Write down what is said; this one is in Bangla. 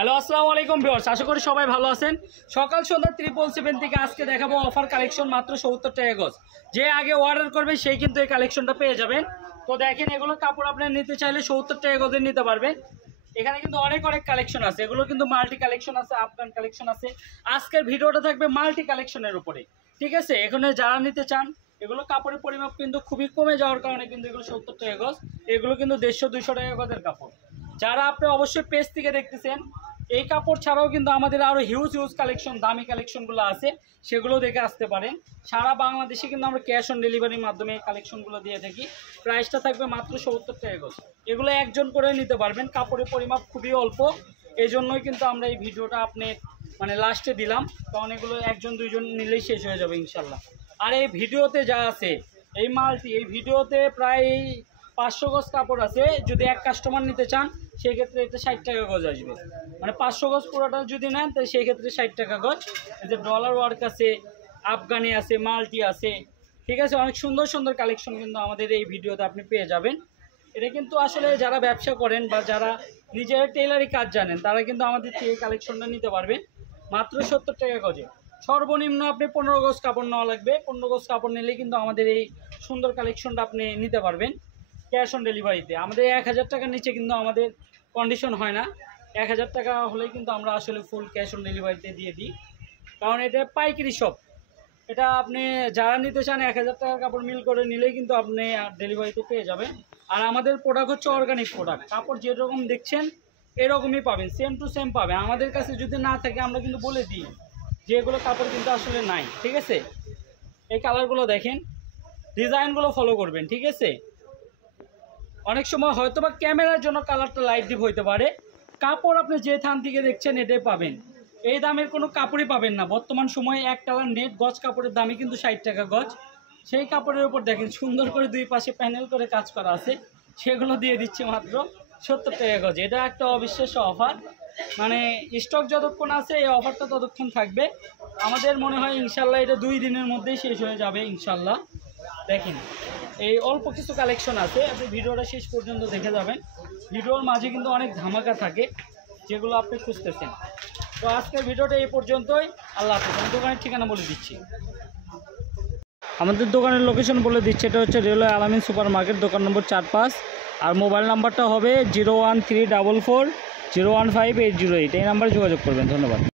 হ্যালো আসসালামু আলাইকুম ভিউয়ার্স, আশা করি সবাই ভালো আছেন। সকাল সন্ধ্যা 777 থেকে আজকে দেখাবো অফার কালেকশন মাত্র 70 টাকা গজ। যে আগে অর্ডার করবে সেই কিন্তু এই কালেকশনটা পেয়ে যাবেন। তো দেখেন, এগুলো কাপড় আপনি নিতে চাইলে 70 টাকা গজে নিতে পারবেন। এখানে কিন্তু অনেক কালেকশন আছে, এগুলো কিন্তু মাল্টি কালেকশন আছে, আফগান কালেকশন আছে। আজকের ভিডিওটা থাকবে মাল্টি কালেকশনের উপরে, ঠিক আছে। এখানে যারা নিতে চান, এগুলো কাপড়ের পরিমাপ কিন্তু খুবই কমে যাওয়ার কারণে কিন্তু এগুলো 70 টাকা গজ। এগুলো কিন্তু 150-200 টাকা গজের কাপড়। যারা আপনি অবশ্যই পেজ থেকে দেখতেছেন, এই কাপড় ছাড়াও কিন্তু আমাদের আরও হিউজ কালেকশন, দামি কালেকশনগুলো আছে, সেগুলো দেখে আসতে পারেন। সারা বাংলাদেশে কিন্তু আমরা ক্যাশ অন ডেলিভারির মাধ্যমে এই কালেকশনগুলো দিয়ে থাকি। প্রাইসটা থাকবে মাত্র 70 টাকা গজ। এগুলো একজন করে নিতে পারবেন, কাপড়ের পরিমাপ খুবই অল্প, এই জন্যই কিন্তু আমরা এই ভিডিওটা আপনি লাস্টে দিলাম, কারণ এগুলো একজন দুইজন নিলেই শেষ হয়ে যাবে ইনশাল্লাহ। আর এই ভিডিওতে যা আছে, এই মালটি এই ভিডিওতে প্রায় 500 গজ কাপড় আছে। যদি এক কাস্টমার নিতে চান সেক্ষেত্রে এটা 60 টাকা গজ আসবে। মানে 500 গজ পুরোটা যদি নেন তাহলে সেই ক্ষেত্রে 60 টাকা গজ। এই যে ডলার ওয়ার্ক আছে, আফগানি আছে, মাল্টি আছে, ঠিক আছে। অনেক সুন্দর সুন্দর কালেকশন কিন্তু আমাদের এই ভিডিওতে আপনি পেয়ে যাবেন। এটা কিন্তু আসলে যারা ব্যবসা করেন বা যারা নিজের টেলারি কাজ জানেন, তারা কিন্তু আমাদের এই কালেকশনটা নিতে পারবেন মাত্র 70 টাকা গজে। সর্বনিম্ন আপনি 15 গজ কাপড় নেওয়া লাগবে। 15 গজ কাপড় নিলে কিন্তু আমাদের এই সুন্দর কালেকশনটা আপনি নিতে পারবেন ক্যাশ অন ডেলিভারিতে। আমাদের 1000 টাকার নিচে কিন্তু আমাদের কন্ডিশন হয় না। 1000 টাকা হলেই কিন্তু আমরা আসলে ফুল ক্যাশ অন ডেলিভারিতে দিয়ে দিই, কারণ এটা পাইকারি শপ। এটা আপনি যারা নিতে চান 1000 টাকার কাপড় মিল করে নিলেই কিন্তু আপনি ডেলিভারিতে পেয়ে যাবেন। আর আমাদের প্রোডাক্ট হচ্ছে অর্গানিক প্রোডাক্ট। কাপড় যেরকম দেখছেন এরকমই পাবেন, সেম টু সেম পাবেন। আমাদের কাছে যদি না থাকে আমরা কিন্তু বলে দিই যে এগুলো কাপড় কিন্তু আসলে নাই, ঠিক আছে। এই কালারগুলো দেখেন, ডিজাইনগুলো ফলো করবেন, ঠিক আছে। অনেক সময় হয়তো বা ক্যামেরার জন্য কালারটা লাইট ডিপ হইতে পারে, কাপড় আপনি যে থান থেকে দেখছেন এটাই পাবেন। এই দামের কোনো কাপড়ই পাবেন না বর্তমান সময়ে। এক কালার নেট গজ কাপড়ের দামই কিন্তু 60 টাকা গজ। সেই কাপড়ের উপর দেখেন সুন্দর করে দুই পাশে প্যানেল করে কাজ করা আছে, সেগুলো দিয়ে দিচ্ছে মাত্র 70 টাকা গজ। এটা একটা অবিশ্বাস্য অফার। মানে স্টক যতক্ষণ আছে এই অফারটা ততক্ষণ থাকবে। আমাদের মনে হয় ইনশাল্লাহ এটা 2 দিনের মধ্যেই শেষ হয়ে যাবে ইনশাল্লাহ। দেখেন, এই অল্প কিছু কালেকশন আছে, আপনি ভিডিওটা শেষ পর্যন্ত দেখে যাবেন। ভিডিওর মাঝে কিন্তু অনেক ধামাকা থাকে যেগুলো আপনি খুঁজতেছেন। তো আজকের ভিডিওটা এই পর্যন্তই। আল্লাহ হাফেজ। আমি দোকানের ঠিকানা বলে দিচ্ছি, আমাদের দোকানের লোকেশন বলে দিচ্ছি। এটা হচ্ছে রেলওয়ে আলামিন সুপার মার্কেট, দোকান নম্বর 4-5। আর মোবাইল নাম্বারটা হবে 01344 015 808। এই নাম্বারে যোগাযোগ করবেন। ধন্যবাদ।